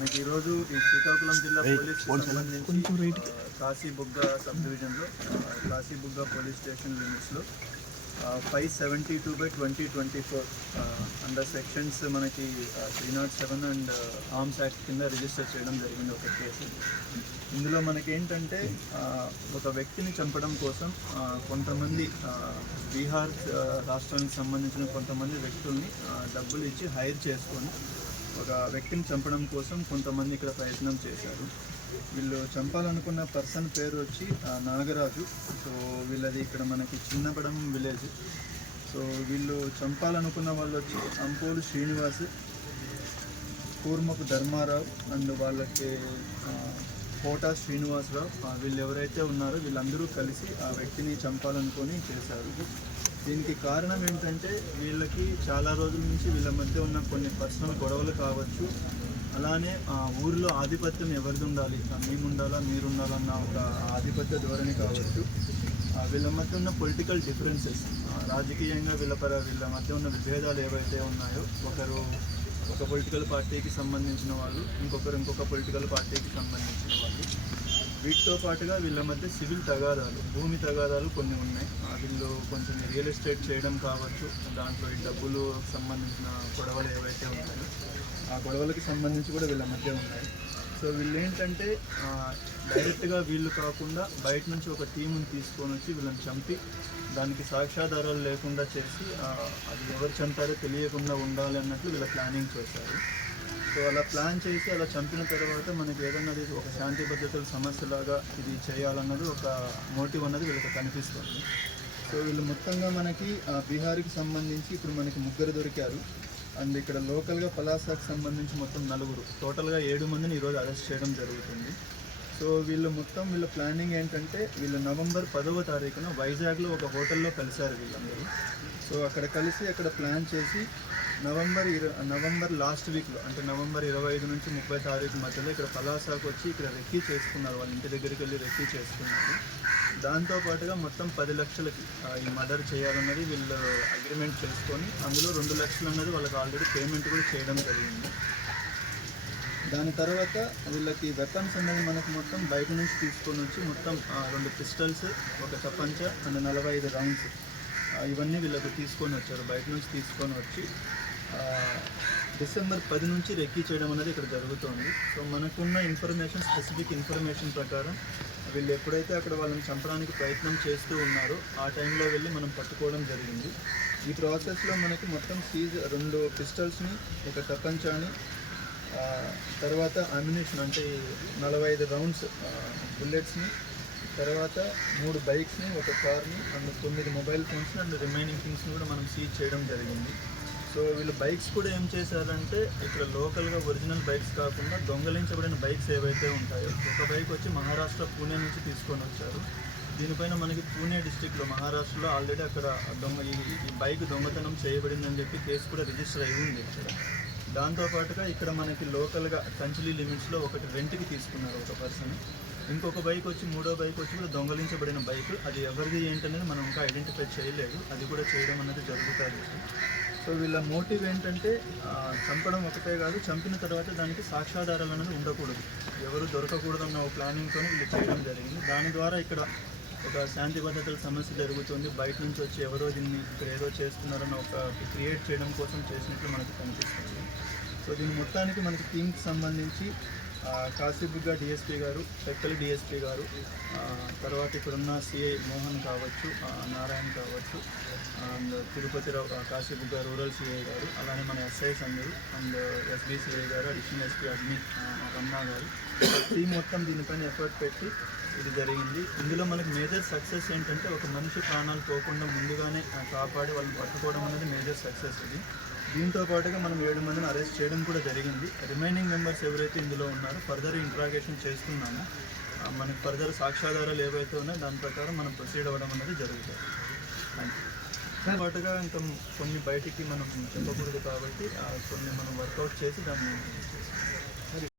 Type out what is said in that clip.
మనకి ఈరోజు ఈ శ్రీకాకుళం జిల్లా పోలీస్ సంబంధించి కాశీబుగ్గ సబ్ డివిజన్లో కాశీబుగ్గ పోలీస్ స్టేషన్ లిమిట్స్లో 572/2024 అండర్ సెక్షన్స్ మనకి 307 అండ్ ఆర్మ్స్ యాక్ట్ కింద రిజిస్టర్ చేయడం జరిగింది ఒక కేసు. ఇందులో మనకి ఏంటంటే ఒక వ్యక్తిని చంపడం కోసం కొంతమంది బీహార్ రాష్ట్రానికి సంబంధించిన కొంతమంది వ్యక్తుల్ని డబ్బులు ఇచ్చి హైర్ చేసుకొని ఒక వ్యక్తిని చంపడం కోసం కొంతమంది ఇక్కడ ప్రయత్నం చేశారు. వీళ్ళు చంపాలనుకున్న పర్సన్ పేరు వచ్చి నాగరాజు. సో వీళ్ళది ఇక్కడ మనకి చిన్నపడం విలేజ్. సో వీళ్ళు చంపాలనుకున్న వాళ్ళు వచ్చి అంపోలు శ్రీనివాస్, కూర్మపు ధర్మారావు అండ్ వాళ్ళకి కోటా శ్రీనివాసరావు, వీళ్ళు ఎవరైతే ఉన్నారో వీళ్ళందరూ కలిసి ఆ వ్యక్తిని చంపాలనుకొని చేశారు. దీనికి కారణం ఏంటంటే వీళ్ళకి చాలా రోజుల నుంచి వీళ్ళ మధ్య ఉన్న కొన్ని పర్సనల్ గొడవలు కావచ్చు, అలానే ఊరిలో ఆధిపత్యం ఎవరిది ఉండాలి, మేము ఉండాలా మీరు ఉండాలన్న ఒక ఆధిపత్య ధోరణి కావచ్చు, వీళ్ళ మధ్య ఉన్న పొలిటికల్ డిఫరెన్సెస్, రాజకీయంగా వీళ్ళ మధ్య ఉన్న విభేదాలు ఏవైతే ఉన్నాయో, ఒకరు ఒక పొలిటికల్ పార్టీకి సంబంధించిన వాళ్ళు, ఇంకొక పొలిటికల్ పార్టీకి సంబంధించిన వాళ్ళు, వీటితో పాటుగా వీళ్ళ మధ్య సివిల్ తగాదాలు, భూమి తగాదాలు కొన్ని ఉన్నాయి. వీళ్ళు కొంచెం రియల్ ఎస్టేట్ చేయడం కావచ్చు, దాంట్లో ఈ డబ్బులు సంబంధించిన గొడవలు ఏవైతే ఉన్నాయో ఆ గొడవలకి సంబంధించి కూడా వీళ్ళ మధ్య ఉన్నాయి. సో వీళ్ళు ఏంటంటే డైరెక్ట్గా వీళ్ళు కాకుండా బయట నుంచి ఒక టీముని తీసుకొని వచ్చి వీళ్ళని చంపి దానికి సాక్ష్యాధారాలు లేకుండా చేసి అది ఎవరు చంపారో తెలియకుండా ఉండాలి అన్నట్లు వీళ్ళ ప్లానింగ్ చేశారు. సో అలా ప్లాన్ చేసి అలా చంపిన తర్వాత మనకి ఏదన్నా ఒక శాంతి భద్రతల సమస్యలాగా ఇది చేయాలన్నది ఒక మోటివ్ అన్నది వీళ్ళకి కనిపిస్తుంది. సో వీళ్ళు మొత్తంగా మనకి బీహార్కి సంబంధించి ఇప్పుడు మనకి 3 దొరికారు. అండ్ ఇక్కడ లోకల్గా పలాసాకు సంబంధించి మొత్తం 4, టోటల్గా 7 మందిని ఈరోజు అరెస్ట్ చేయడం జరుగుతుంది. సో వీళ్ళ ప్లానింగ్ ఏంటంటే వీళ్ళు నవంబర్ 10వ తారీఖున వైజాగ్లో ఒక హోటల్లో కలిశారు వీళ్ళందరూ. సో అక్కడ కలిసి అక్కడ ప్లాన్ చేసి నవంబర్ లాస్ట్ వీక్లో అంటే నవంబర్ 25 నుంచి 30 తారీఖు మధ్యలో ఇక్కడ పలాసాకు వచ్చి ఇక్కడ రెక్కీ చేసుకున్నారు. వాళ్ళ ఇంటి దగ్గరికి వెళ్ళి రెక్కీ చేసుకున్నారు. దాంతోపాటుగా మొత్తం 10 లక్షలకి ఈ మర్డర్ చేయాలన్నది వీళ్ళు అగ్రిమెంట్ చేసుకొని అందులో 2 లక్షలు అన్నది వాళ్ళకి ఆల్రెడీ పేమెంట్ కూడా చేయడం జరిగింది. దాని తర్వాత వీళ్ళకి వెపన్స్ అనేది మనకు మొత్తం బయట నుంచి తీసుకొని వచ్చి మొత్తం 2 పిస్టల్స్, ఒక తపంచ అండ్ 45 రౌండ్స్ ఇవన్నీ వీళ్ళకి తీసుకొని వచ్చారు. బయట నుంచి తీసుకొని వచ్చి డిసెంబర్ 10 నుంచి రెక్కీ చేయడం అనేది ఇక్కడ జరుగుతుంది. సో మనకున్న స్పెసిఫిక్ ఇన్ఫర్మేషన్ ప్రకారం వీళ్ళు ఎప్పుడైతే అక్కడ వాళ్ళని చంపడానికి ప్రయత్నం చేస్తూ ఉన్నారో ఆ టైంలో వెళ్ళి మనం పట్టుకోవడం జరిగింది. ఈ ప్రాసెస్లో మనకి మొత్తం 2 పిస్టల్స్ని, ఒక తపంచాని, తర్వాత అమ్యునిషన్ అంటే 45 రౌండ్స్ బుల్లెట్స్ని, తర్వాత 3 బైక్స్ని, ఒక కార్ని అండ్ 9 మొబైల్ ఫోన్స్ని అండ్ రిమైనింగ్ థింగ్స్ని కూడా మనం సీజ్ చేయడం జరిగింది. సో వీళ్ళు బైక్స్ కూడా ఏం చేశారంటే ఇక్కడ లోకల్గా ఒరిజినల్ బైక్స్ కాకుండా దొంగలించబడిన బైక్స్ ఏవైతే ఉంటాయో, ఒక బైక్ వచ్చి మహారాష్ట్ర పూణే నుంచి తీసుకొని వచ్చారు. దీనిపైన మనకి పూణే డిస్టిక్లో మహారాష్ట్రలో ఆల్రెడీ అక్కడ ఈ బైక్ దొంగతనం చేయబడిందని చెప్పి కేసు కూడా రిజిస్టర్ అయి ఉంది ఇక్కడ. దాంతోపాటుగా ఇక్కడ మనకి లోకల్గా కంచిలీ లిమిట్స్లో ఒకటి రెంట్కి తీసుకున్నారు ఒక పర్సన్. ఇంకొక బైక్ వచ్చి 3వ బైక్ వచ్చి కూడా దొంగలించబడిన బైక్, అది ఎవరిది ఏంటనేది మనం ఇంకా ఐడెంటిఫై చేయలేదు, అది కూడా చేయడం అనేది జరుగుతుంది. సో వీళ్ళ మోటివ్ ఏంటంటే చంపడం ఒకటే కాదు, చంపిన తర్వాత దానికి సాక్ష్యాధారాలు అనేది ఉండకూడదు, ఎవరు దొరకకూడదు అన్న ఒక ప్లానింగ్తో వీళ్ళు చేయడం జరిగింది. దాని ద్వారా ఇక్కడ ఒక శాంతి భద్రతల సమస్య జరుగుతుంది, బయట నుంచి వచ్చి ఎవరో దీన్ని ఇక్కడ ఏదో చేస్తున్నారన్న ఒక క్రియేట్ చేయడం కోసం చేసినట్లు మనకు కనిపిస్తుంది. సో దీని మొత్తానికి మనకి టీంకి సంబంధించి కాశీబుగ్గ డిఎస్పీ గారు, టెక్కలి డిఎస్పీ గారు, తర్వాత ఇక్కడున్న సిఐ మోహన్ కావచ్చు, నారాయణ కావచ్చు, and Tirupatirao Kasibugga rural CI garu, అలానే మన ఎస్ఐస్ అందరూ and SB CI garu, additional SP Agni Ramana గారు, టీం మొత్తం దీనిపైన ఎఫర్ట్ పెట్టి ఇది జరిగింది. ఇందులో మనకి మేజర్ సక్సెస్ ఏంటంటే ఒక మనిషి ప్రాణాలు పోకుండా ముందుగానే కాపాడి వాళ్ళని పట్టుకోవడం అనేది మేజర్ సక్సెస్ ఇది. దీంతో పాటుగా మనం 7 మందిని అరెస్ట్ చేయడం కూడా జరిగింది. రిమైనింగ్ మెంబర్స్ ఎవరైతే ఇందులో ఉన్నారో ఫర్దర్ ఇంట్రాగేషన్ చేస్తున్నాము. మనకి ఫర్దర్ సాక్ష్యాధారాలు ఏవైతే ఉన్నాయో దాని ప్రకారం మనం ప్రొసీడ్ అవ్వడం అనేది జరుగుతుంది. పాటుగా ఇంకా కొన్ని బయటికి మనం చెప్పకూడదు కాబట్టి కొన్ని మనం వర్కౌట్ చేసి దాన్ని